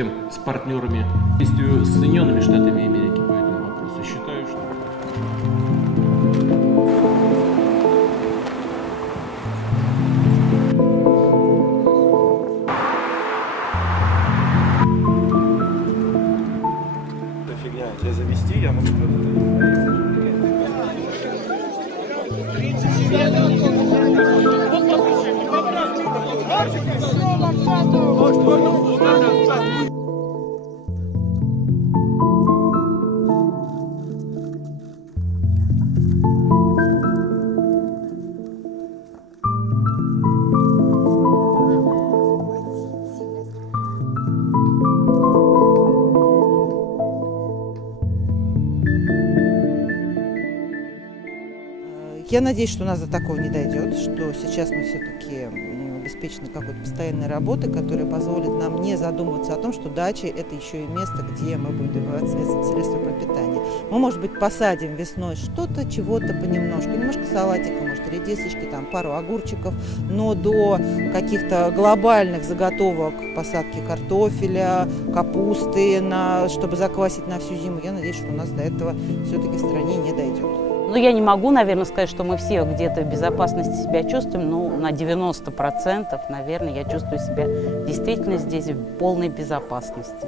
совместим с партнерами, действую с Соединенными Штатами Америки по этому вопросу. Считаю, что... Фигня, для завести я могу... Я надеюсь, что у нас до такого не дойдет, что сейчас мы все-таки обеспечены какой-то постоянной работой, которая позволит нам не задумываться о том, что дача – это еще и место, где мы будем добывать средства пропитания. Мы, может быть, посадим весной что-то, чего-то понемножку, немножко салатика, может, редисочки, там, пару огурчиков, но до каких-то глобальных заготовок посадки картофеля, капусты, чтобы заквасить на всю зиму, я надеюсь, что у нас до этого все-таки в стране не дойдет. Ну, я не могу, наверное, сказать, что мы все где-то в безопасности себя чувствуем, но на 90%, наверное, я чувствую себя действительно здесь в полной безопасности.